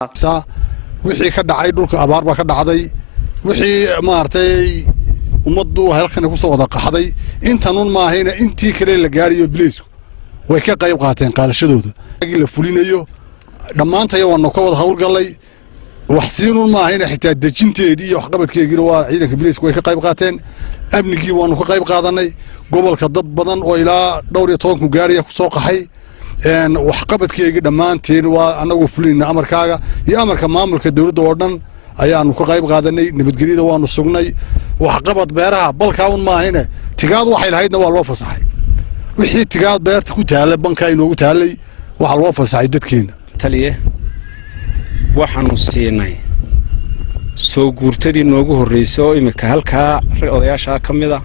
wixii ka dhacay dhulka abaar baa ka dhacday wixii maartay ummaddu halkan ku soo wada qaxday intanun ma ahayna intii kale la gaariyo biliisku way ka qayb qaateen qaadashadooda la fulinayo dhamaantay waanu ka wada hawl galay wax siinun ma ahayna xitaa dejinteedii iyo wax qabadkeegina waa ciidanka biliisku way ka qayb qaateen amnigii waanu ka qayb qaadanay gobolka dad badan oo ilaa dhowr iyo 10 ku gaariya ku soo qaxay wax qabadkeega dhamaanteen waa anagu fulinna amarkaaga iyo amarka maamulka dawladda oo dhan ayaanu ka qayb qaadanay nabadgelyada waanu sugnay wax qabad beeraha balka un ma ahayna tigaad waxay lahaydna waa loo fasaxay wixii tigaad beerta ku taalay banka inoogu taalay waxa loo fasaxay dadkeena taliye waxaanu siinay soo guurtadii noogu horeysay oo imika halka odayaasha kamida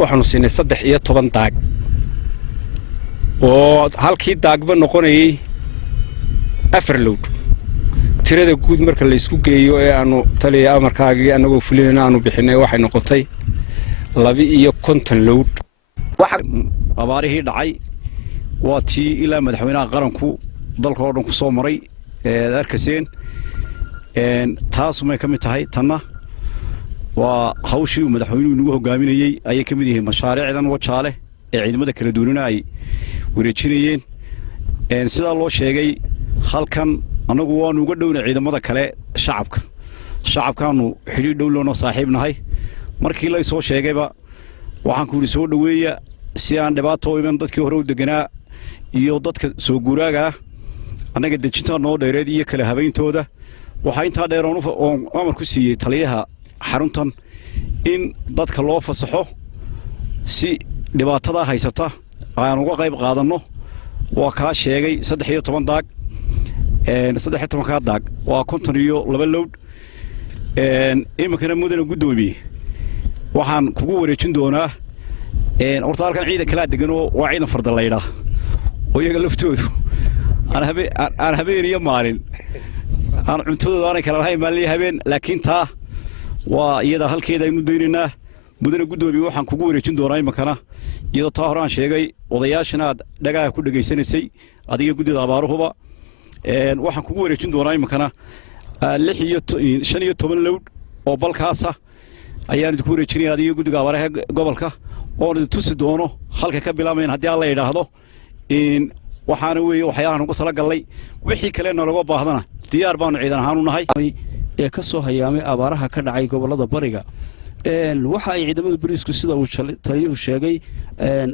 waxaanu siinay 13 daag oo halkii daagba noqonayay 4 lowd tirada guud marka la isku geeyo ee aanu taliye amarkaagii anagoo fulinayna aanu bixinay waxay noqotay 250 lowd waxa abaarihii dhacay waa tii ilaa madaxweynaha qaranku dalka oo dhan ku soo maray arkaseen taas ma kamid tahay tanna waa hawshii madaxweynuhu nagu hogaaminayay ay kamid yihiin mashaariicdan wajaale ee ciidamada kala duwanina ay wareejinayeen sida loo sheegay halkan anagu waanu uga dhowna ciidamada kale shacabkaanu xiriir dhow loo saaxiibnahay markii la soo sheegayba waxaan ku soo dhaweeya si aan dhibaato iman dadkii hore u deganaa iyo dadka soo guuraaga anaga dejinta noo dheereed iyo kala habeentooda waxa inta dheer oo amar ku siiyay taliyaha xaruntan in dadka loo fasaxo si dhibaatada haysata aan uga qayb qaadano waa ka sheegay 13 daag 13 daag waa 52 lowd imikana mudana gudoomiye waxaan kugu wareejin doonaa horta halkan ciidan kala degan oo waa ciidan fardalayda oo iyaga laftoodu aan habeen iyo maalin aan cuntadooda aan kala lahayn maalin habeen laakiin taa waa iyada halkeeda aynu doonaynaa mudana gudoomiye waxaan kugu wareejin doonaa imikana iyadoo taa horaan sheegay odayaashana dhagaha ku dhageysanaysay adiga gudida abaaruhuba waxaan kugu wareejin doonaa imikana 15 lowd oo balkaasa ayaan idinku wareejinaya adiga gudiga abaaraha gobolka oo tusi doono halka ka bilaabeen haddii alla yiraahdo waxaana weeye waxyaalahan ugu tala galay wixii kale nalaga baahdana diyaar baanu ciidan ahaan u nahay ee ka soo hayaamay abaaraha ka dhacay gobolada bariga waxa ay ciidamada bariisku sida uu taliyuhu sheegay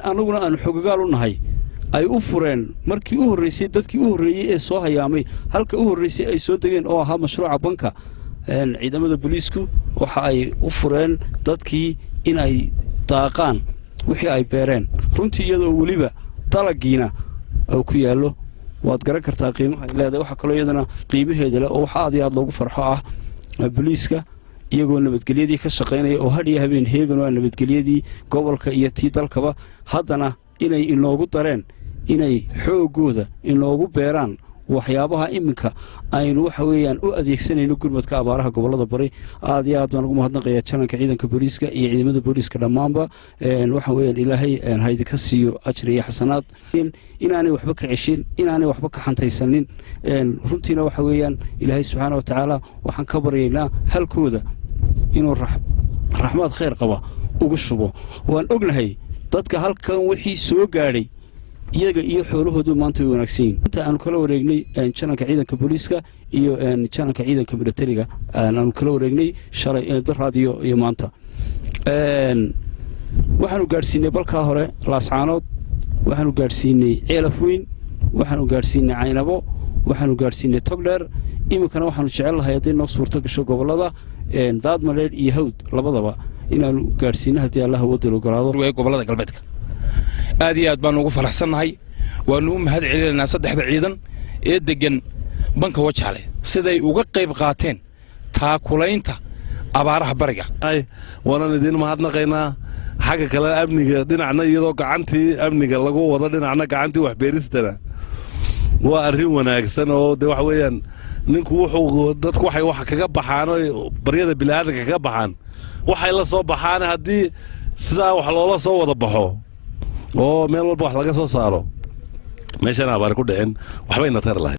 anaguna aan xogagal u nahay ay u fureen markii u horeysay dadkii u horeeyay ee soo hayaamay halka u horeysay ay soo dageen oo ahaa mashruuca banka ciidamada bariisku waxa ay u fureen dadkii in ay daaqaan wixii ay beereen runtii iyadoo waliba dalagiina oo ku yaalo waad garan kartaa qiimaha leedahay waxa kale iyadana qiimaheeda leh oo waxa aad iyo aad loogu farxo ah bariiska iyagoo nabadgelyadii ka shaqeynaya oo hadhiya habeen heegan oo nabadgelyadii gobolka iyo tii dalkaba haddana inay inoogu dareen inay xoogooda inoogu beeraan waxyaabaha iminka aynu waxa weeyaan u adeegsanayno gurmadka abaaraha gobolada bari aad iyo aad baan ugu mahadnaqayaa jananka ciidanka booliiska iyo ciidamada booliiska dhammaanba waxa weeyaan ilaahay haydi ka siiyo ajri iyo xasanaad inaanay waxba ka ceshin inaanay waxba ka xantaysanin runtiina waxa weeyaan ilaahay subxaanahu wa tacaala waxaan ka baryaynaa halkooda inuu raxmad khayr qaba ugu shubo waan ognahay dadka halkan wixii soo gaadhay iyaga iyo xoolahoodu maanta way wanaagsan yihiin inta aanu kala wareegnay jananka ciidanka booliiska iyo jananka ciidanka militariga aanu kala wareegnay shalay raadiyo iyo maanta waxaanu gaarsiinay balka hore laascaanood waxaanu gaarsiinay ceelaf weyn waxaanu gaarsiinay caynabo waxaanu gaarsiinay togdheer imikana waxaanu jecel lahay haddii noo suurto gasho gobolada daadmaleed iyo hawd labadaba inaanu gaarsiino haddii allah wadalo golaado gobolada galbeedka aad iyo aad baan ugu faraxsanahay waanu u mahad celinaynaa saddexda ciidan ee degan banka wajaale siday uga qayb qaateen taakulaynta abaaraha bariga waana idin mahadnaqaynaa xagga kale amniga dhinacna iyadoo gacantii amniga lagu wado dhinacna gacantii wax beeristana waa arrin wanaagsan oo de waxa weeyaan ninku wuxuu dadku waxay wax kaga baxaan oo baryada bilaadanka kaga baxaan waxay la soo baxaan haddii sidaa wax loola soo wada baxo oo meel walba wax laga soo saaro meeshana abaar ku dhicin waxbayna tar lahayd